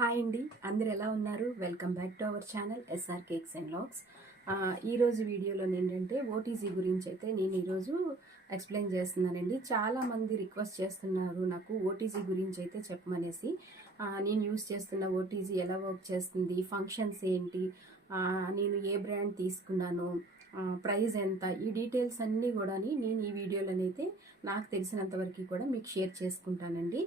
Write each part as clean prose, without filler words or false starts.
Hi అండి, అందరు ఎలా ఉన్నారు? Welcome back to our channel SR cakes and logs. ఈరోజు వీడియోలో ఏంటంటే ఓటీజీ గురించి అయితే నేను ఈరోజు ఎక్స్ప్లెయిన్ చేస్తున్నానండి. చాలామంది రిక్వెస్ట్ చేస్తున్నారు నాకు ఓటీజీ గురించి అయితే చెప్పమనేసి. నేను యూస్ చేస్తున్న ఓటీజీ ఎలా వర్క్ చేస్తుంది, ఫంక్షన్స్ ఏంటి, నేను ఏ బ్రాండ్ తీసుకున్నాను, ప్రైస్ ఎంత, ఈ డీటెయిల్స్ అన్నీ కూడా నేను ఈ వీడియోలోనైతే నాకు తెలిసినంతవరకు కూడా మీకు షేర్ చేసుకుంటానండి.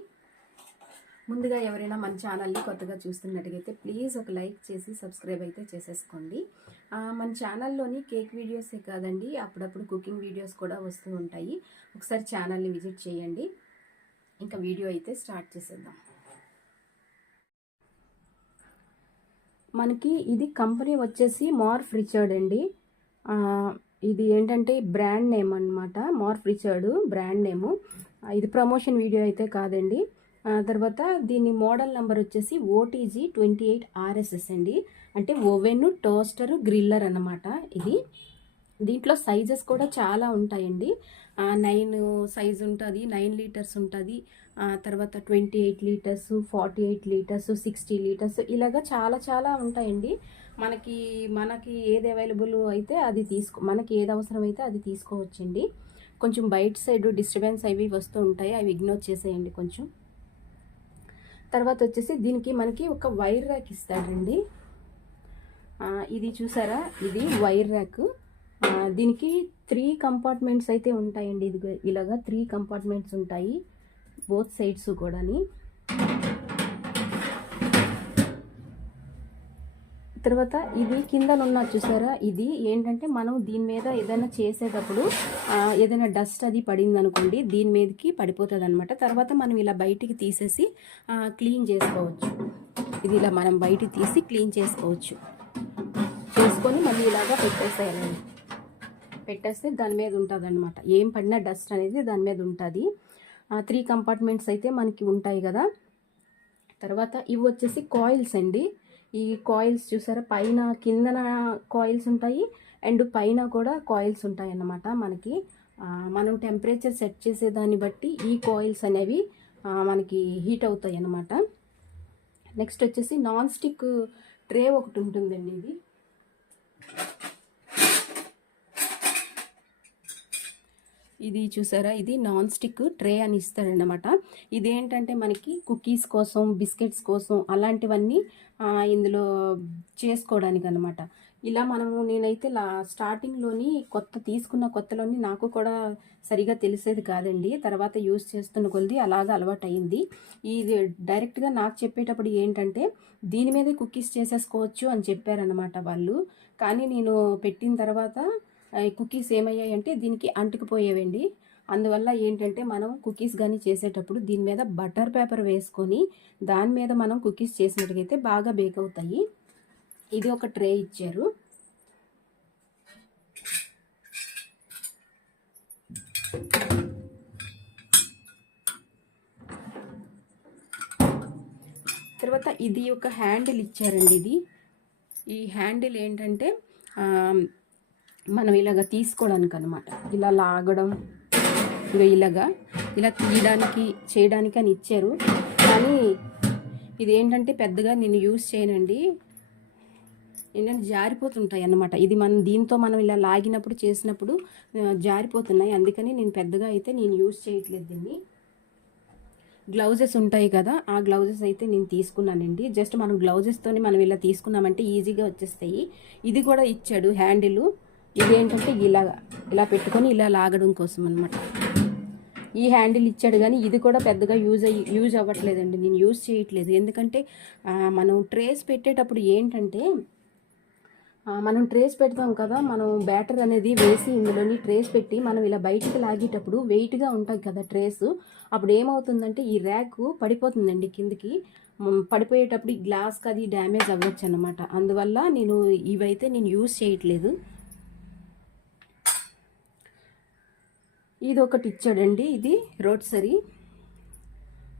ముందుగా ఎవరైనా మన ఛానల్ని కొత్తగా చూస్తున్నట్టుగైతే ప్లీజ్ ఒక లైక్ చేసి సబ్స్క్రైబ్ అయితే చేసేసుకోండి. మన ఛానల్లోని కేక్ వీడియోసే కాదండి, అప్పుడప్పుడు కుకింగ్ వీడియోస్ కూడా వస్తూ ఉంటాయి. ఒకసారి ఛానల్ని విజిట్ చేయండి. ఇంకా వీడియో అయితే స్టార్ట్ చేసేద్దాం. మనకి ఇది కంపెనీ వచ్చేసి మార్ఫ్ రిచర్డ్ అండి. ఇది ఏంటంటే బ్రాండ్ నేమ్ అనమాట. మార్ఫ్ రిచర్డ్ బ్రాండ్ నేము. ఇది ప్రమోషన్ వీడియో అయితే కాదండి. తర్వాత దీని మోడల్ నెంబర్ వచ్చేసి ఓటీజీ 28RSS అండి. అంటే ఓవెన్, టోస్టర్, గ్రిల్లర్ అన్నమాట. ఇది దీంట్లో సైజెస్ కూడా చాలా ఉంటాయండి. 9 సైజ్ ఉంటుంది, 9 లీటర్స్ ఉంటుంది, తర్వాత 28 లీటర్స్, 48 లీటర్స్, 60 లీటర్స్, ఇలాగా చాలా చాలా ఉంటాయండి. మనకి ఏది అవైలబుల్ అయితే అది మనకి ఏది అవసరం అయితే అది తీసుకోవచ్చండి. కొంచెం బయట సైడ్ డిస్టర్బెన్స్ అవి వస్తూ ఉంటాయి, అవి ఇగ్నోర్ చేసేయండి కొంచెం. తర్వాత వచ్చేసి దీనికి మనకి ఒక వైర్ ర్యాక్ ఇస్తాడండి. ఇది చూసారా, ఇది వైర్ ర్యాక్. దీనికి 3 కంపార్ట్మెంట్స్ అయితే ఉంటాయండి. ఇది ఇలాగా 3 కంపార్ట్మెంట్స్ ఉంటాయి బోత్ సైడ్స్ కూడాని. తర్వాత ఇది కిందనున్న చూసారా, ఇది ఏంటంటే మనం దీని మీద ఏదైనా చేసేటప్పుడు ఏదైనా డస్ట్ అది పడింది అనుకోండి, దీని మీదకి పడిపోతుంది అనమాట. తర్వాత మనం ఇలా బయటికి తీసేసి క్లీన్ చేసుకోవచ్చు. ఇది ఇలా మనం బయటికి తీసి క్లీన్ చేసుకోవచ్చు. చేసుకొని మళ్ళీ ఇలాగా పెట్టేసేయాలండి. పెట్టేస్తే దాని మీద ఉంటుంది అనమాట. ఏం పడినా డస్ట్ అనేది దాని మీద ఉంటుంది. 3 కంపార్ట్మెంట్స్ అయితే మనకి ఉంటాయి కదా. తర్వాత ఇవి వచ్చేసి కాయిల్స్ అండి. ఈ కాయిల్స్ చూసారా, పైన కిందన కాయిల్స్ ఉంటాయి అండ్ పైన కూడా కాయిల్స్ ఉంటాయి అన్నమాట. మనం టెంపరేచర్ సెట్ చేసేదాన్ని బట్టి ఈ కాయిల్స్ అనేవి మనకి హీట్ అవుతాయి అన్నమాట. నెక్స్ట్ వచ్చేసి నాన్ స్టిక్ ట్రే ఒకటి ఉంటుందండి. ఇది చూసారా, ఇది నాన్ స్టిక్ ట్రే అని ఇస్తాడనమాట. ఇదేంటంటే మనకి కుకీస్ కోసం, బిస్కెట్స్ కోసం అలాంటివన్నీ ఇందులో చేసుకోవడానికి అనమాట. ఇలా నేనైతే స్టార్టింగ్లోని తీసుకున్న కొత్తలోని నాకు కూడా సరిగా తెలిసేది కాదండి. తర్వాత యూజ్ చేస్తున్న కొద్ది అలాగా అలవాటు అయింది. ఇది డైరెక్ట్గా నాకు చెప్పేటప్పుడు ఏంటంటే దీని మీదే కుకీస్ చేసేసుకోవచ్చు అని చెప్పారనమాట వాళ్ళు. కానీ నేను పెట్టిన తర్వాత కుకీస్ ఏమయ్యాయంటే దీనికి అంటుకుపోయేవండి. అందువల్ల ఏంటంటే మనం కుకీస్ కానీ చేసేటప్పుడు దీని మీద బటర్ పేపర్ వేసుకొని దాని మీద మనం కుకీస్ చేసినట్టుగైతే బాగా బేక్ అవుతాయి. ఇది ఒక ట్రే ఇచ్చారు. తర్వాత ఇది ఒక హ్యాండిల్ ఇచ్చారండి. ఈ హ్యాండిల్ ఏంటంటే మనం ఇలాగ తీసుకోవడానికి అనమాట. ఇలా లాగడం, ఇలా తీయడానికి చేయడానికి అని ఇచ్చారు. కానీ ఇదేంటంటే పెద్దగా నేను యూజ్ చేయనండి. ఏంటంటే జారిపోతుంటాయి అన్నమాట. ఇది దీంతో మనం ఇలా లాగినప్పుడు చేసినప్పుడు జారిపోతున్నాయి. అందుకని నేను పెద్దగా అయితే నేను యూజ్ చేయట్లేదు దీన్ని. గ్లౌజెస్ ఉంటాయి కదా, ఆ గ్లౌజెస్ అయితే నేను తీసుకున్నానండి. జస్ట్ మనం గ్లౌజెస్తోని మనం ఇలా తీసుకున్నామంటే ఈజీగా వచ్చేస్తాయి. ఇది కూడా ఇచ్చాడు హ్యాండిల్. ఇదేంటంటే ఇలా పెట్టుకొని ఇలా లాగడం కోసం అనమాట. ఈ హ్యాండిల్ ఇచ్చాడు కానీ ఇది కూడా పెద్దగా యూజ్ అవ్వట్లేదండి. నేను యూజ్ చేయట్లేదు. ఎందుకంటే మనం ట్రేస్ పెట్టేటప్పుడు ఏంటంటే మనం ట్రేస్ పెడతాం కదా, మనం బ్యాటర్ అనేది వేసి ఇందులోని ట్రేస్ పెట్టి మనం ఇలా బయటికి లాగేటప్పుడు వెయిట్గా ఉంటుంది కదా ట్రేస్. అప్పుడు ఏమవుతుందంటే ఈ ర్యాక్ పడిపోతుందండి కిందికి. పడిపోయేటప్పుడు ఈ గ్లాస్కి అది డ్యామేజ్ అవ్వచ్చు అనమాట. అందువల్ల ఇవైతే నేను యూజ్ చేయట్లేదు. ఇది ఒకటి ఇచ్చాడండి. ఇది రోట్సరీ.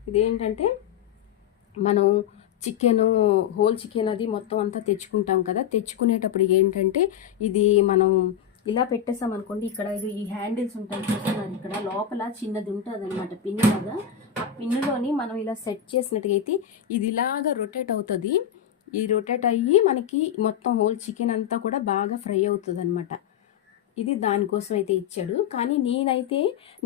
ఇదేంటంటే మనం హోల్ చికెన్ అది మొత్తం అంతా తెచ్చుకుంటాం కదా. తెచ్చుకునేటప్పుడు ఏంటంటే ఇది మనం ఇలా పెట్టేసామనుకోండి, ఇక్కడ ఈ హ్యాండిల్స్ ఉంటాయి చూస్తున్నారు, ఇక్కడ లోపల చిన్నది ఉంటుంది అనమాట పిన్ లాగా. ఆ పిన్నులోని మనం ఇలా సెట్ చేసినట్టుగైతే ఇది ఇలాగా రొటేట్ అవుతుంది. ఈ రొటేట్ అయ్యి మనకి మొత్తం హోల్ చికెన్ అంతా కూడా బాగా ఫ్రై అవుతుంది అనమాట. ఇది దానికోసం అయితే ఇచ్చాడు. కానీ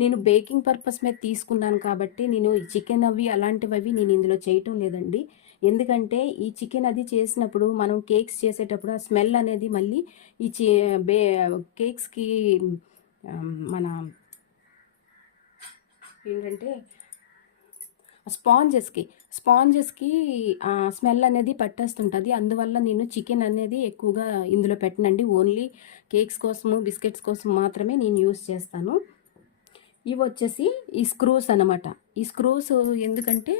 నేను బేకింగ్ పర్పస్ మీద తీసుకున్నాను కాబట్టి నేను చికెన్ అవి అలాంటివి నేను ఇందులో చేయటం లేదండి. ఎందుకంటే ఈ చికెన్ అది చేసినప్పుడు మనం కేక్స్ చేసేటప్పుడు ఆ స్మెల్ అనేది మళ్ళీ ఈ కేక్స్కి మన ఏంటంటే స్పాంజెస్కి స్మెల్ అనేది పట్టేస్తుంటుంది. అందువల్ల నేను చికెన్ అనేది ఎక్కువగా ఇందులో పెట్టనండి. ఓన్లీ కేక్స్ కోసము బిస్కెట్స్ కోసం మాత్రమే నేను యూస్ చేస్తాను. ఇవి వచ్చేసి ఈ స్క్రూస్ అనమాట. ఈ స్క్రూస్ ఎందుకంటే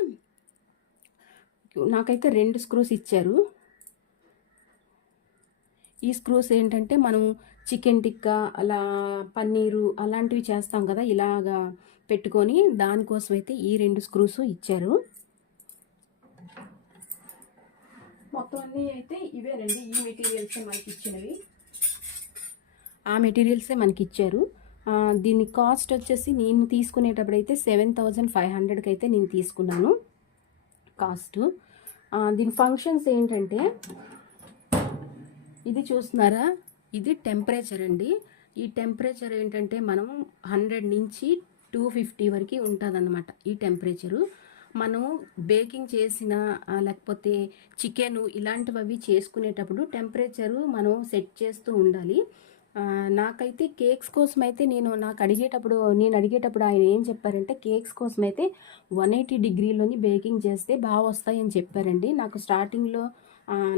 నాకైతే 2 స్క్రూస్ ఇచ్చారు. ఈ స్క్రూస్ ఏంటంటే మనం చికెన్ టిక్కా అలా పన్నీరు అలాంటివి చేస్తాం కదా, ఇలాగా పెట్టుకొని దానికోసం అయితే ఈ 2 స్క్రూస్ ఇచ్చారు. మొత్తం అన్నీ అయితే ఇవేనండి. ఈ మెటీరియల్సే మనకి ఇచ్చినవి, ఆ మెటీరియల్సే మనకి ఇచ్చారు. దీని కాస్ట్ వచ్చేసి నేను తీసుకునేటప్పుడు అయితే 7,500కి అయితే నేను తీసుకున్నాను కాస్ట్. దీని ఫంక్షన్స్ ఏంటంటే ఇది చూస్తున్నారా, ఇది టెంపరేచర్ అండి. ఈ టెంపరేచర్ ఏంటంటే మనం 100 నుంచి 250 వరకు ఉంటుందన్నమాట ఈ టెంపరేచరు. మనం బేకింగ్ చేసిన లేకపోతే చికెను ఇలాంటివి చేసుకునేటప్పుడు టెంపరేచరు మనం సెట్ చేస్తూ ఉండాలి. నాకైతే కేక్స్ కోసం అయితే నేను అడిగేటప్పుడు ఆయన ఏం చెప్పారంటే కేక్స్ కోసం అయితే 180 డిగ్రీలోని బేకింగ్ చేస్తే బాగా వస్తాయని చెప్పారండి. నాకు స్టార్టింగ్లో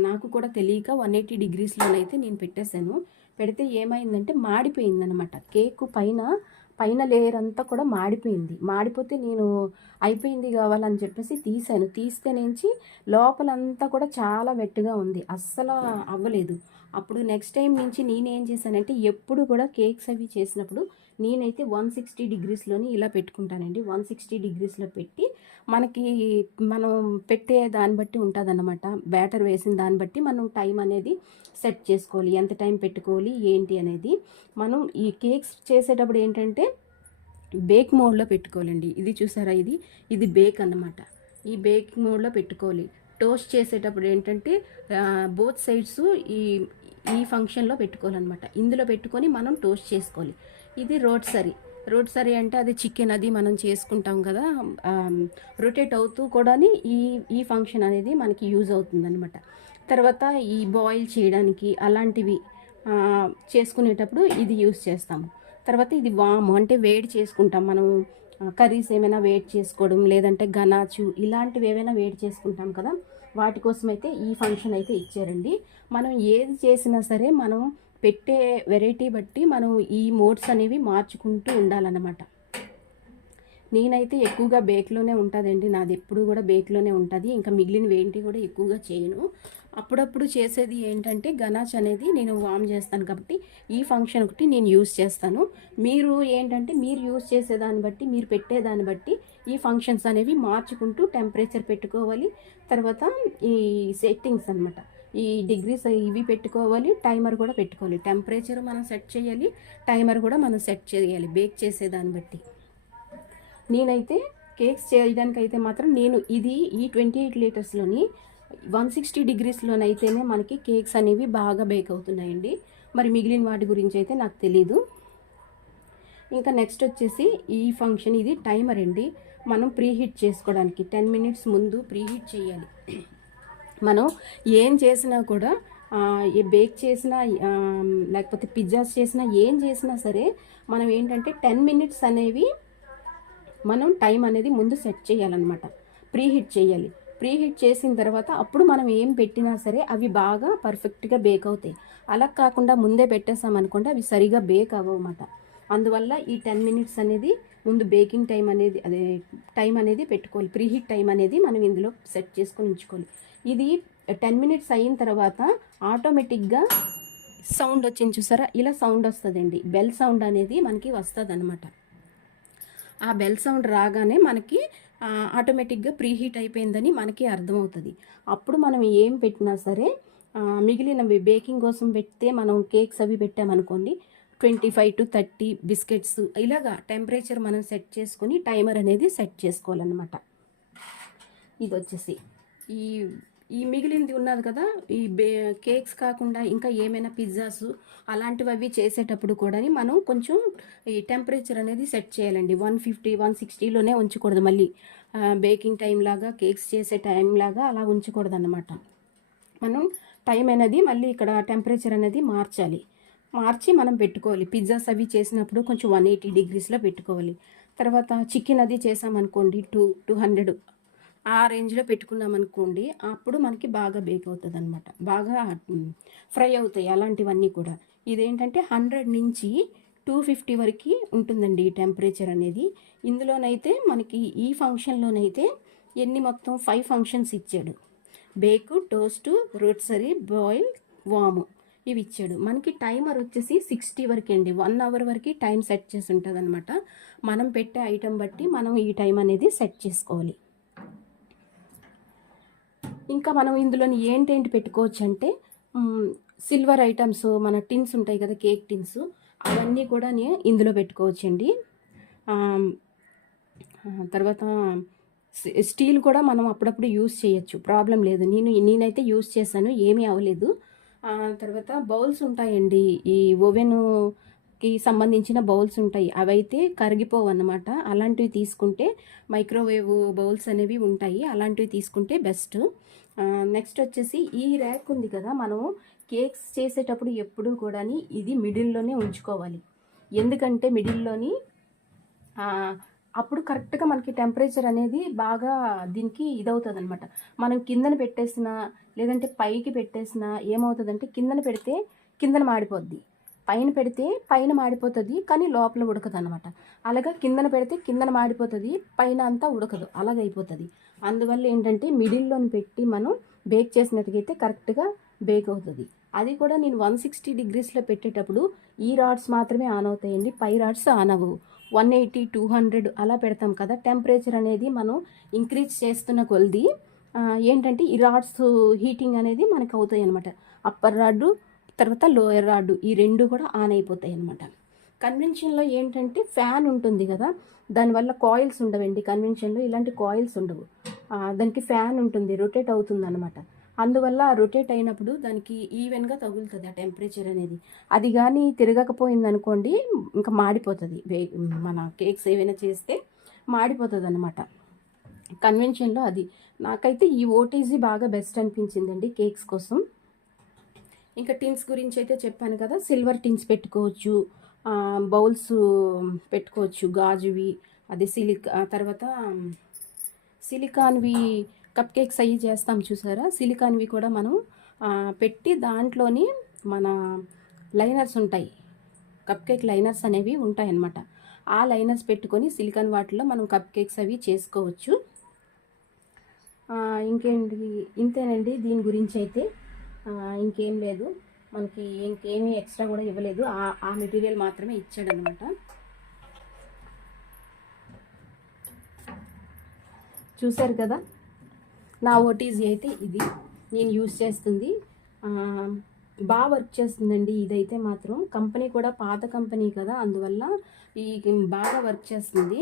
నాకు కూడా తెలియక 180 డిగ్రీస్లోనైతే నేను పెట్టేశాను. పెడితే ఏమైందంటే మాడిపోయిందనమాట. కేకు పైన లేయర్ అంతా కూడా మాడిపోతే నేను అయిపోయింది కావాలని చెప్పేసి తీస్తే నుంచి లోపలంతా కూడా చాలా వెట్టుగా ఉంది, అస్సలు అవ్వలేదు. అప్పుడు నెక్స్ట్ టైం నుంచి నేనేం చేశానంటే ఎప్పుడు కూడా కేక్స్ అవి చేసినప్పుడు నేనైతే 160 డిగ్రీస్లోని ఇలా పెట్టుకుంటానండి. 160 డిగ్రీస్లో పెట్టి మనం పెట్టే దాన్ని బట్టి ఉంటుందన్నమాట. బ్యాటర్ వేసిన దాన్ని బట్టి మనం టైం అనేది సెట్ చేసుకోవాలి, ఎంత టైం పెట్టుకోవాలి ఏంటి అనేది. మనం ఈ కేక్స్ చేసేటప్పుడు ఏంటంటే బేక్ మోడ్లో పెట్టుకోవాలండి. ఇది చూసారా, ఇది బేక్ అన్నమాట. ఈ బేక్ మోడ్లో పెట్టుకోవాలి. టోస్ట్ చేసేటప్పుడు ఏంటంటే బోత్ సైడ్స్ ఈ ఫంక్షన్లో పెట్టుకోవాలన్నమాట. ఇందులో పెట్టుకొని మనం టోస్ట్ చేసుకోవాలి. ఇది రోడ్సరీ అంటే అది చికెన్ అది మనం చేసుకుంటాం కదా, రొటేట్ అవుతూ కూడా ఈ ఫంక్షన్ అనేది మనకి యూజ్ అవుతుందన్నమాట. తర్వాత ఈ బాయిల్ చేయడానికి అలాంటివి చేసుకునేటప్పుడు ఇది యూజ్ చేస్తాము. తర్వాత ఇది వాము అంటే వేడి చేసుకుంటాం మనం, కర్రీస్ ఏమైనా వేడి చేసుకోవడం లేదంటే గనాచు ఇలాంటివి ఏమైనా వేడి చేసుకుంటాం కదా, వాటి కోసం అయితే ఈ ఫంక్షన్ అయితే ఇచ్చారండి. మనం ఏది చేసినా సరే మనం పెట్టే వెరైటీ బట్టి మనం ఈ మోడ్స్ అనేవి మార్చుకుంటూ ఉండాలన్నమాట. నేనైతే ఎక్కువగా బేక్లోనే ఉంటుందండి, నాది ఎప్పుడు కూడా బేక్లోనే ఉంటుంది. ఇంకా మిగిలిన ఏంటి కూడా ఎక్కువగా చేయను. అప్పుడప్పుడు చేసేది ఏంటంటే గనాచ్ అనేది నేను వామ్ చేస్తాను కాబట్టి ఈ ఫంక్షన్ ఒకటి నేను యూజ్ చేస్తాను. మీరు ఏంటంటే మీరు యూజ్ చేసేదాన్ని బట్టి మీరు పెట్టేదాన్ని బట్టి ఈ ఫంక్షన్స్ అనేవి మార్చుకుంటూ టెంపరేచర్ పెట్టుకోవాలి. తర్వాత ఈ సెట్టింగ్స్ అనమాట, ఈ డిగ్రీస్ ఇవి పెట్టుకోవాలి, టైమర్ కూడా పెట్టుకోవాలి. టెంపరేచర్ మనం సెట్ చేయాలి, టైమర్ కూడా మనం సెట్ చేయాలి బేక్ చేసేదాన్ని బట్టి. నేనైతే కేక్స్ చేయడానికైతే మాత్రం ఈ 28 లీటర్స్లోని 160 డిగ్రీస్లోనైతేనే మనకి కేక్స్ అనేవి బాగా బేక్ అవుతున్నాయండి. మరి మిగిలిన వాటి గురించి అయితే నాకు తెలీదు. ఇంకా నెక్స్ట్ వచ్చేసి ఈ ఫంక్షన్, ఇది టైమర్ అండి. మనం ప్రీహీట్ చేసుకోవడానికి 10 మినిట్స్ ముందు ప్రీహీట్ చేయాలి. మనం ఏం చేసినా కూడా బేక్ చేసినా లేకపోతే పిజ్జాస్ చేసినా ఏం చేసినా సరే మనం ఏంటంటే 10 మినిట్స్ అనేవి మనం టైం అనేది ముందు సెట్ చేయాలన్నమాట. ప్రీహీట్ చేయాలి. ప్రీహీట్ చేసిన తర్వాత అప్పుడు మనం ఏం పెట్టినా సరే అవి బాగా పర్ఫెక్ట్గా బేక్ అవుతాయి. అలా కాకుండా ముందే పెట్టేసామనుకోండి అవి సరిగా బేక్ అవ్వమాట. అందువల్ల ఈ 10 మినిట్స్ అనేది ముందు బేకింగ్ టైం అనేది పెట్టుకోవాలి. ప్రీహీట్ టైం అనేది మనం ఇందులో సెట్ చేసుకొని ఉంచుకోవాలి. ఇది 10 మినిట్స్ అయిన తర్వాత ఆటోమేటిక్గా సౌండ్ వచ్చింది చూసారా, ఇలా సౌండ్ వస్తుందండి. బెల్ సౌండ్ అనేది మనకి వస్తుంది అనమాట. ఆ బెల్ సౌండ్ రాగానే మనకి ఆటోమేటిక్గా ప్రీహీట్ అయిపోయిందని మనకి అర్థమవుతుంది. అప్పుడు మనం ఏం పెట్టినా సరే మిగిలినవి బేకింగ్ కోసం పెడితే మనం కేక్స్ అవి పెట్టామనుకోండి 25 to 30 బిస్కెట్స్ ఇలాగా టెంపరేచర్ మనం సెట్ చేసుకొని టైమర్ అనేది సెట్ చేసుకోవాలన్నమాట. ఇది వచ్చేసి ఈ ఈ మిగిలింది ఉన్నది కదా, ఈ కేక్స్ కాకుండా ఇంకా ఏమైనా పిజ్జాస్ అలాంటివి అవి చేసేటప్పుడు కూడా మనం కొంచెం ఈ టెంపరేచర్ అనేది సెట్ చేయాలండి. 150 160లోనే ఉంచకూడదు. మళ్ళీ బేకింగ్ టైం లాగా కేక్స్ చేసే టైం లాగా అలా ఉంచకూడదు అన్నమాట. మనం టైం అనేది మళ్ళీ ఇక్కడ టెంపరేచర్ అనేది మార్చి మనం పెట్టుకోవాలి. పిజ్జాస్ అవి చేసినప్పుడు కొంచెం 180 డిగ్రీస్లో పెట్టుకోవాలి. తర్వాత చికెన్ అది చేసామనుకోండి 200 ఆ రేంజ్లో పెట్టుకున్నాం అనుకోండి, అప్పుడు మనకి బాగా బేక్ అవుతుంది అనమాట, బాగా ఫ్రై అవుతాయి అలాంటివన్నీ కూడా. ఇదేంటంటే 100 నుంచి 250 వరకు ఉంటుందండి ఈ టెంపరేచర్ అనేది. ఇందులోనైతే మనకి ఈ ఫంక్షన్లోనైతే మొత్తం 5 ఫంక్షన్స్ ఇచ్చాడు. బేకు, టోస్టు, రోట్సరీ, బాయిల్, వాము ఇవి ఇచ్చాడు. మనకి టైమర్ వచ్చేసి 60 వరకు అండి. 1 అవర్ వరకు టైం సెట్ చేసి ఉంటుంది అనమాట. మనం పెట్టే ఐటెం బట్టి మనం ఈ టైం అనేది సెట్ చేసుకోవాలి. ఇంకా మనం ఇందులోని ఏంటేంటి పెట్టుకోవచ్చు అంటే సిల్వర్ ఐటమ్స్, మన టిన్స్ ఉంటాయి కదా, కేక్ టిన్స్, అవన్నీ కూడా ఇందులో పెట్టుకోవచ్చండి. తర్వాత స్టీల్ కూడా మనం అప్పుడప్పుడు యూస్ చేయొచ్చు, ప్రాబ్లం లేదు. నేనైతే యూస్ చేశాను, ఏమీ అవ్వలేదు. తర్వాత బౌల్స్ ఉంటాయండి, ఈ ఓవెన్కి సంబంధించిన బౌల్స్ ఉంటాయి, అవైతే కరిగిపోవు అన్నమాట. అలాంటివి తీసుకుంటే, మైక్రోవేవ్ బౌల్స్ అనేవి ఉంటాయి, అలాంటివి తీసుకుంటే బెస్ట్. నెక్స్ట్ వచ్చేసి ఈ ర్యాక్ ఉంది కదా, మనం కేక్స్ చేసేటప్పుడు ఎప్పుడూ కూడా ఇది మిడిల్లోనే ఉంచుకోవాలి. ఎందుకంటే మిడిల్లోని అప్పుడు కరెక్ట్గా మనకి టెంపరేచర్ అనేది బాగా దీనికి ఇదవుతుంది అనమాట. మనం కిందన పెట్టేసినా లేదంటే పైకి పెట్టేసినా ఏమవుతుందంటే, కిందన పెడితే కిందన మాడిపోద్ది, పైన పెడితే పైన మాడిపోతుంది కానీ లోపల ఉడకదు అనమాట. అలాగా కిందన పెడితే కిందన మాడిపోతుంది, పైన అంతా ఉడకదు, అలాగైపోతుంది. అందువల్ల ఏంటంటే మిడిల్లోని పెట్టి మనం బేక్ చేసినట్టుగైతే కరెక్ట్గా బేక్ అవుతుంది. అది కూడా నేను 160 డిగ్రీస్లో పెట్టేటప్పుడు ఈ రాడ్స్ మాత్రమే ఆన్ అవుతాయండి, పై రాడ్స్ ఆన్ అవ్వవు. 180 200 అలా పెడతాం కదా, టెంపరేచర్ అనేది మనం ఇంక్రీజ్ చేస్తున్న కొలది ఏంటంటే ఈ రాడ్స్ హీటింగ్ అనేది మనకు అవుతాయి అనమాట. అప్పర్ రాడ్డు తర్వాత లోయర్ రాడ్డు ఈ రెండు కూడా ఆన్ అయిపోతాయి అనమాట. కన్వెన్షన్లో ఏంటంటే ఫ్యాన్ ఉంటుంది కదా, దానివల్ల కాయిల్స్ ఉండవండి. కన్వెన్షన్లో ఇలాంటి కాయిల్స్ ఉండవు, దానికి ఫ్యాన్ ఉంటుంది, రొటేట్ అవుతుంది అనమాట. అందువల్ల రొటేట్ అయినప్పుడు దానికి ఈవెన్గా తగులుతుంది ఆ టెంపరేచర్ అనేది. అది కానీ తిరగకపోయింది అనుకోండి, ఇంకా మాడిపోతుంది. మన కేక్స్ ఏవైనా చేస్తే మాడిపోతుంది అనమాట. కన్వెన్షన్లో అది నాకైతే ఈ ఓటీజీ బాగా బెస్ట్ అనిపించిందండి కేక్స్ కోసం. ఇంకా టిన్స్ గురించి అయితే చెప్పాను కదా, సిల్వర్ టిన్స్ పెట్టుకోవచ్చు, బౌల్స్ పెట్టుకోవచ్చు, గాజువి, అది తర్వాత సిలికాన్వి కప్ కేక్స్ అవి చేస్తాం చూసారా, సిలికాన్వి కూడా మనం పెట్టి దాంట్లోని మన లైనర్స్ ఉంటాయి, కప్ కేక్ లైనర్స్ అనేవి ఉంటాయి అన్నమాట. ఆ లైనర్స్ పెట్టుకొని సిలికాన్ వాటిలో మనం కప్ కేక్స్ అవి చేసుకోవచ్చు. ఇంకేంటి, ఇంతేనండి దీని గురించి అయితే. ఇంకేం లేదు, మనకి ఇంకేమీ ఎక్స్ట్రా కూడా ఇవ్వలేదు, ఆ మెటీరియల్ మాత్రమే ఇచ్చాడనమాట. చూశారు కదా, నా ఓటీజీ అయితే ఇది నేను యూజ్ చేస్తుంది. బాగా వర్క్ చేస్తుందండి ఇదైతే మాత్రం. కంపెనీ కూడా పాత కంపెనీ కదా, అందువల్ల ఈ బాగా వర్క్ చేస్తుంది,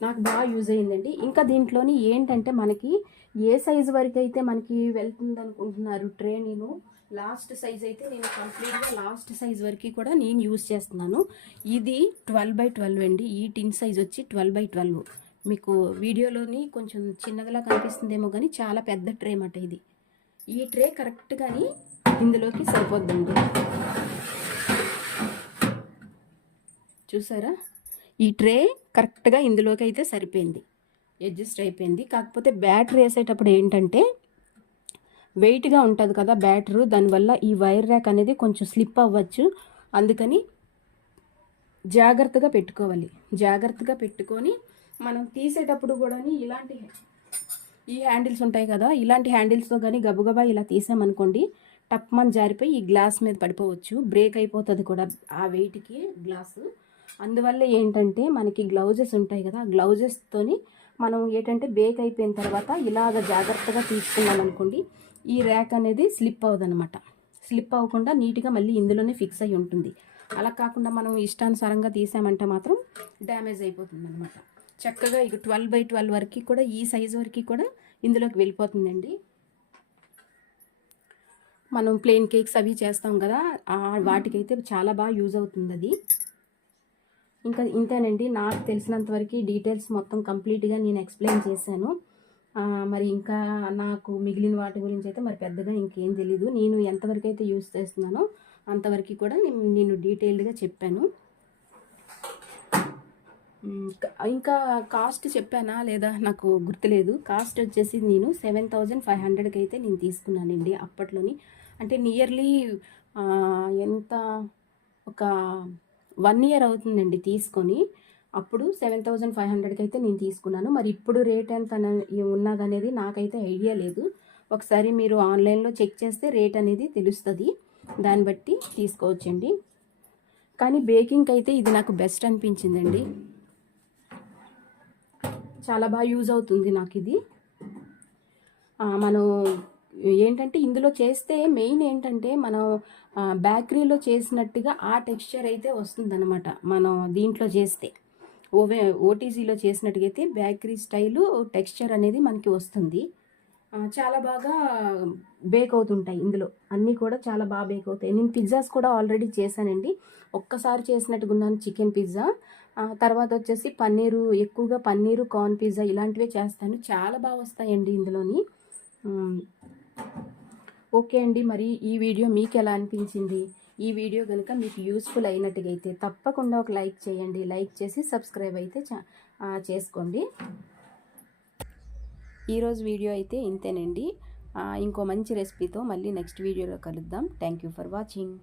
నాకు బాగా యూజ్ అయ్యిందండి. ఇంకా దీంట్లోని ఏంటంటే మనకి ఏ సైజు వరకు అయితే మనకి వెళ్తుంది అనుకుంటున్నారు ట్రే, నేను లాస్ట్ సైజ్ అయితే నేను కంప్లీట్గా లాస్ట్ సైజ్ వరకు కూడా నేను యూజ్ చేస్తున్నాను. ఇది 12x12 అండి, ఈ టిన్ సైజ్ వచ్చి 12x12. మీకు వీడియోలోని కొంచెం చిన్నదిలా కనిపిస్తుందేమో కానీ చాలా పెద్ద ట్రే అన్నమాట ఇది. ఈ ట్రే కరెక్ట్గాని ఇందులోకి సరిపోద్దండి. చూసారా, ఈ ట్రే కరెక్ట్గా ఇందులోకి అయితే సరిపోయింది, అడ్జస్ట్ అయిపోయింది. కాకపోతే బ్యాటరీ వేసేటప్పుడు ఏంటంటే వెయిట్గా ఉంటుంది కదా బ్యాటరీ, దానివల్ల ఈ వైర్ ర్యాక్ అనేది కొంచెం స్లిప్ అవ్వచ్చు. అందుకని జాగ్రత్తగా పెట్టుకోవాలి. జాగ్రత్తగా పెట్టుకొని మనం తీసేటప్పుడు కూడా ఇలాంటి ఈ హ్యాండిల్స్ ఉంటాయి కదా, ఇలాంటి హ్యాండిల్స్తో కానీ గబగబా ఇలా తీసామనుకోండి, టప్మని జారిపోయి ఈ గ్లాస్ మీద పడిపోవచ్చు, బ్రేక్ అయిపోతుంది కూడా ఆ వెయిట్కి గ్లాసు. అందువల్ల ఏంటంటే మనకి గ్లౌజెస్ ఉంటాయి కదా, ఆ గ్లౌజెస్తోని మనం ఏంటంటే బేక్ అయిపోయిన తర్వాత ఇలాగ జాగ్రత్తగా తీసుకున్నాం అనుకోండి, ఈ ర్యాక్ అనేది స్లిప్ అవ్వదనమాట. స్లిప్ అవ్వకుండా నీట్గా మళ్ళీ ఇందులోనే ఫిక్స్ అయి ఉంటుంది. అలా కాకుండా మనం ఇష్టానుసారంగా తీసామంటే మాత్రం డ్యామేజ్ అయిపోతుంది అనమాట. చక్కగా ఇక 12x12 వరకు కూడా ఈ సైజు వరకు కూడా ఇందులోకి వెళ్ళిపోతుందండి. మనం ప్లెయిన్ కేక్స్ అవి చేస్తాం కదా, వాటికైతే చాలా బాగా యూజ్ అవుతుంది అది. ఇంకా ఇంతేనండి, నాకు తెలిసినంత వరకు డీటెయిల్స్ మొత్తం కంప్లీట్గా నేను ఎక్స్ప్లెయిన్ చేశాను. మరి ఇంకా నాకు మిగిలిన వాటి గురించి అయితే మరి పెద్దగా ఇంకేం తెలీదు. నేను ఎంతవరకు అయితే యూజ్ చేస్తున్నానో అంతవరకు కూడా నేను డీటెయిల్డ్గా చెప్పాను. ఇంకా కాస్ట్ చెప్పానా లేదా నాకు గుర్తులేదు. కాస్ట్ వచ్చేసి నేను 7,500కి అయితే నేను తీసుకున్నానండి అప్పట్లోని. అంటే నియర్లీ ఎంత ఒక 1 ఇయర్ అవుతుందండి తీసుకొని. అప్పుడు 7,500కి అయితే నేను తీసుకున్నాను. మరి ఇప్పుడు రేట్ ఎంత ఉన్నదనేది నాకైతే ఐడియా లేదు. ఒకసారి మీరు ఆన్లైన్లో చెక్ చేస్తే రేట్ అనేది తెలుస్తుంది, దాన్ని బట్టి తీసుకోవచ్చండి. కానీ బేకింగ్కి అయితే ఇది నాకు బెస్ట్ అనిపించిందండి. చాలా బాగా యూజ్ అవుతుంది నాకు ఇది. మనం ఏంటంటే ఇందులో చేస్తే మెయిన్ ఏంటంటే మనం బేకరీలో చేసినట్టుగా ఆ టెక్స్చర్ అయితే వస్తుందన్నమాట. మనం దీంట్లో చేస్తే ఓటీజీలో చేసినట్టుగా అయితే బేకరీ స్టైలు టెక్స్చర్ అనేది మనకి వస్తుంది. చాలా బాగా బేక్ అవుతుంటాయి ఇందులో అన్నీ కూడా, చాలా బాగా బేక్ అవుతాయి. నేను పిజ్జాస్ కూడా ఆల్రెడీ చేశానండి. ఒక్కసారి చేసినట్టుగా ఉన్నాను చికెన్ పిజ్జా. తర్వాత వచ్చేసి ఎక్కువగా పన్నీరు కార్న్ పిజ్జా ఇలాంటివే చేస్తాను. చాలా బాగా వస్తాయండి ఇందులోని. ఓకే అండి, మరి ఈ వీడియో మీకు ఎలా అనిపించింది? ఈ వీడియో కనుక మీకు యూస్ఫుల్ అయినట్టుగా అయితే తప్పకుండా ఒక లైక్ చేయండి. లైక్ చేసి సబ్స్క్రైబ్ అయితే చేసుకోండి. ఈరోజు వీడియో అయితే ఇంతేనండి. ఇంకో మంచి రెసిపీతో మళ్ళీ నెక్స్ట్ వీడియోలో కలుద్దాం. Thank you for watching.